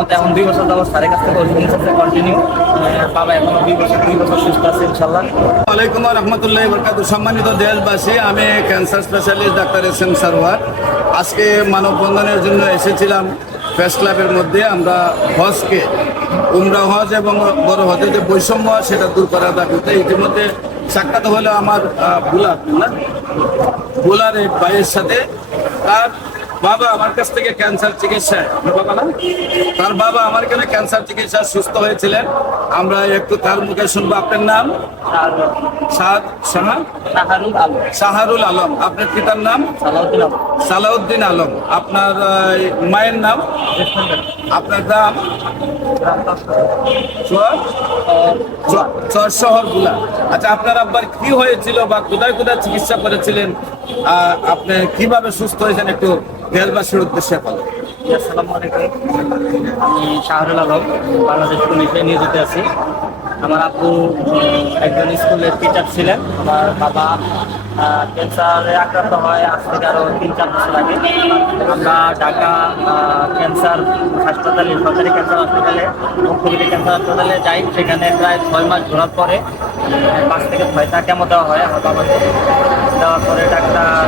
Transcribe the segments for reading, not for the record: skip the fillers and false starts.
রহমতে এখন 2 বছর যাবত স্যারের কাছ থেকে ওষুধ নিচ্ছে কন্টিনিউ। বাবা এখনো 2 বছর সুস্থ আছে ইনশাল্লাহ। ওয়ালাইকুম রহমতুল্লাহ বরকাতুহ। সম্মানিত দেশবাসী, আমি cancer specialist doctor SM. Sarwar. আজকে মানববন্ধনের জন্য এসেছিলাম প্রেস ক্লাবের মধ্যে। আমরা হজকে, উমরা হজ এবং বড় হজের যে বৈষম্য সেটা দূর করার দাবিতে ইতিমধ্যে সাক্ষাৎ হলো আমার বুলার এক ভাইয়ের সাথে। তার বাবা আমার কাছ থেকে ক্যান্সার চিকিৎসায়, তার বাবা আমার এখানে ক্যান্সার চিকিৎসা সুস্থ হয়েছিলেন। আমরা একটু তার মুখে শুনবো। আপনার নাম? শাহরুল আলম। আপনার পিতার নাম? সালাউদ্দিন আলম। আপনার মায়ের নাম? আপনার নাম? চর শহর গুলা। আচ্ছা, আপনার আব্বার কি হয়েছিল বা কোথায় কোথায় চিকিৎসা করেছিলেন, আপনি কিভাবে সুস্থ হয়েছেন একটু দেশবাসীর উদ্দেশ্যে বলেন। আসসালামু আলাইকুম, আমি শাহরুল আলম, বাংলাদেশ পুলিশে নিয়োজিত আছি। আমার আব্বু একজন স্কুলের টিচার ছিলেন। আমার বাবা ক্যান্সারে আক্রান্ত হয় আজ থেকে আরও 3-4 বছর আগে। আমরা ঢাকা ক্যান্সার হাসপাতালে, সরকারি ক্যান্সার হাসপাতালে, মুখ্যমন্ত্রী ক্যান্সার হাসপাতালে যাই। সেখানে প্রায় 6 মাস ঘোরার পরে 5 থেকে 6টা কেমো দেওয়া হয় আমার বাবাকে। দেওয়ার পরে ডাক্তার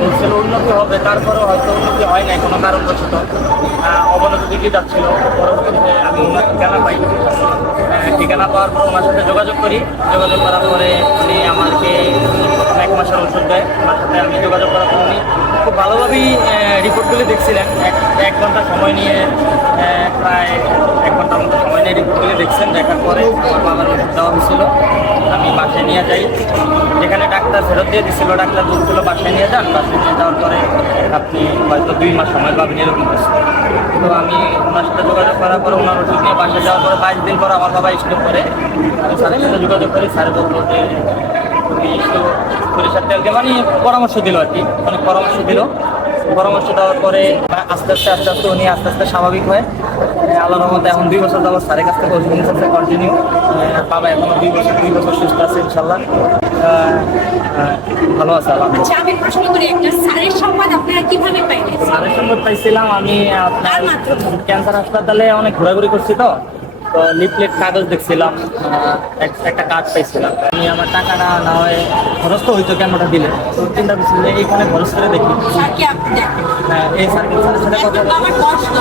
বলছিল উন্নতি হবে, তারপরেও হয়তো উন্নতি হয় নাই কোনো কারণবশত, অবনতির দিকে যাচ্ছিল। পরবর্তীতে আমি ওনার ঠিকানা পাই। ঠিকানা পাওয়ার পর ওনার সাথে যোগাযোগ করি। যোগাযোগ করার পরে উনি আমাকে 1 মাসের ওষুধ দেয়। ওনার সাথে আমি যোগাযোগ করার পর উনি খুব ভালোভাবেই রিপোর্টগুলি দেখছিলেন। এক ঘন্টা সময় নিয়ে, প্রায় 1 ঘন্টার মতো সময় নিয়ে রিপোর্টগুলি দেখছেন। দেখার পরে আমার বাবার ওষুধ দেওয়া হয়েছিল। আমি বাসায় নিয়ে যাই। যেখানে ডাক্তার ফেরত দিয়ে দিচ্ছিল, ডাক্তার বলছিল বাসায় নিয়ে যান। বাসায় নিয়ে যাওয়ার পরে আপনি হয়তো 2 মাস সময় পাবেন, এরকম কিছু। তো আমি ওনার সাথে যোগাযোগ করার পরে ওনার ওষুধ নিয়ে বাসায় যাওয়ার পরে 22 দিন পর আমার বাবা স্ট্রোক করে। আমি স্যারের সাথে যোগাযোগ করি। স্যার বললো যে তুমি একটু সরিষার তেল দিয়ে, মানে পরামর্শ দিল আর কি, অনেক পরামর্শ দিল। পরামর্শ দেওয়ার পরে আস্তে আস্তে উনি আস্তে আস্তে স্বাভাবিক হয়। আল্লাহর রহমতে এখন 2 বছর যাবত স্যারের কাছ থেকে ওষুধ নিচ্ছে কন্টিনিউ। বাবা এখনো 2 বছর সুস্থ আছে ইনশাল্লাহ। ভালো আছে আলহামদুলিল্লাহ। আচ্ছা, আমি প্রশ্ন করি, একটা স্যারের সংবাদ আপনারা কিভাবে পাইলেন? স্যারের সংবাদ পাইছিলাম আমি আপনার ক্যান্সার হাসপাতালে অনেক ঘোরাঘুরি করছি। তো লিফলেট কাগজ দেখছিলাম, একটা কার্ড পাইছিলাম। আমি আমার টাকাটা না হয় খরচ তো হইতো কেমনটা দিলে, তো চিন্তা করছি যে এইখানে খরচ করে দেখি। স্যারকে আপনি দেখেন? হ্যাঁ, এই স্যারের সাথে কথা আমার কষ্ট